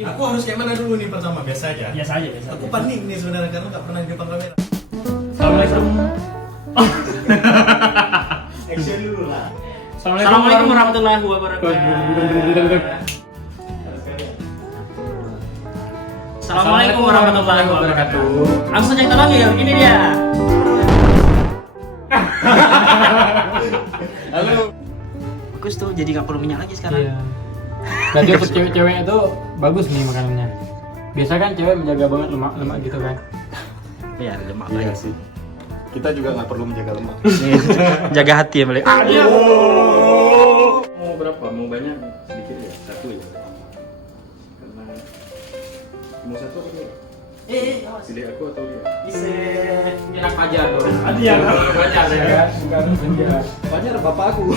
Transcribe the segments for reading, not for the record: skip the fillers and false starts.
Aku harus kayak mana dulu nih pertama? Biasa aja. Biasa aja, biasa. Aku panik nih sebenarnya karena nggak pernah di depan kamera. Assalamualaikum. Action dulu lah. Assalamualaikum warahmatullahi wabarakatuh. Assalamualaikum warahmatullahi wabarakatuh. Langsung cek tolong ya, begini dia. Halo. Bagus tuh, jadi nggak perlu minyak lagi sekarang. Iya. Berarti untuk cewek-cewek itu bagus nih makanannya. Biasa kan cewek menjaga banget lemak gitu kan. Iya, lemak Iya lagi. sih. Kita juga nggak perlu menjaga lemak. Jaga hati ya, Balik. Mau berapa? Mau banyak? Sedikit ya? Satu ya? Karena mau satu apa dua? Pilih aku atau dia? Bisa. Enak Fajar dong. Iya, Fajar ya kan. Bukan Fajar. Fajar bapak aku.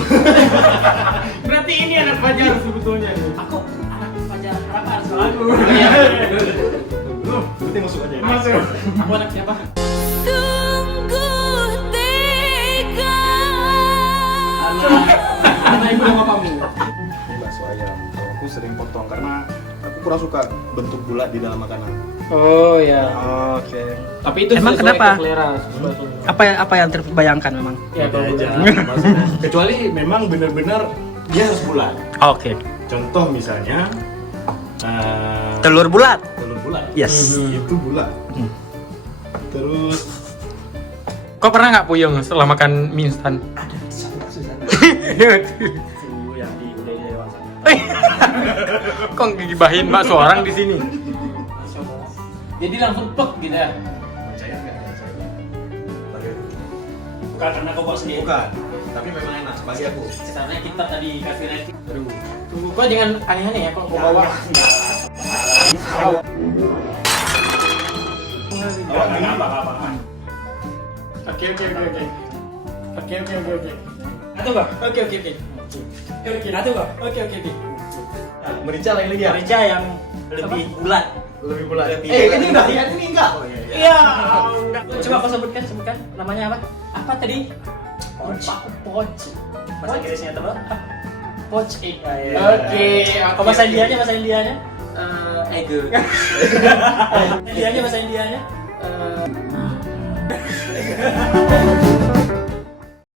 Berarti ini anak Fajar sebetulnya nih. Aku anak Fajar Harapan selalu. Iya. Berarti masuk aja ya? Masuk. Aku anak siapa? Sungguh tega. Anak ibu sama pamu. Ini bakso ayam. Kalau aku sering potong karena aku kurang suka bentuk bulat di dalam makanan. Oh ya. Oke. Tapi itu Emang sesuai kenapa? ke selera, sesuai selera. Apa yang terbayangkan memang? Ya kalau aja. udah. Maksudnya. Kecuali memang benar-benar dia harus bulat. Oke. Contoh misalnya Telur bulat. telur bulat. Yes. Itu bulat. Terus Kok pernah nggak puyeng setelah makan mie instan? Yang di udah dewasa. Kok ngibahin bakso orang di sini? Jadi langsung plek gitu ya? percaya nggak ya saya? Bagi aku. Bukan karena kau bawa sendiri. Bukan, tapi memang enak bagi aku. Karena kita tadi kasih rating. Aduh. Tunggu, kok jangan aneh-aneh ya kok bawa. Awak gini. Oke. Atau enggak? Oke. Atau enggak? Oke. Merica lagi ya? Merica yang lebih bulat. Lebih bulat. Lebih Eh, bulat. ini udah lihat ini enggak? Oh iya. Iya. Coba kau sebutkan namanya apa? Apa tadi? Poch. Bahasa Inggrisnya itu apa? Poch egg. Oke. Kau bahasa Indianya? Egg. Indianya bahasa Indianya?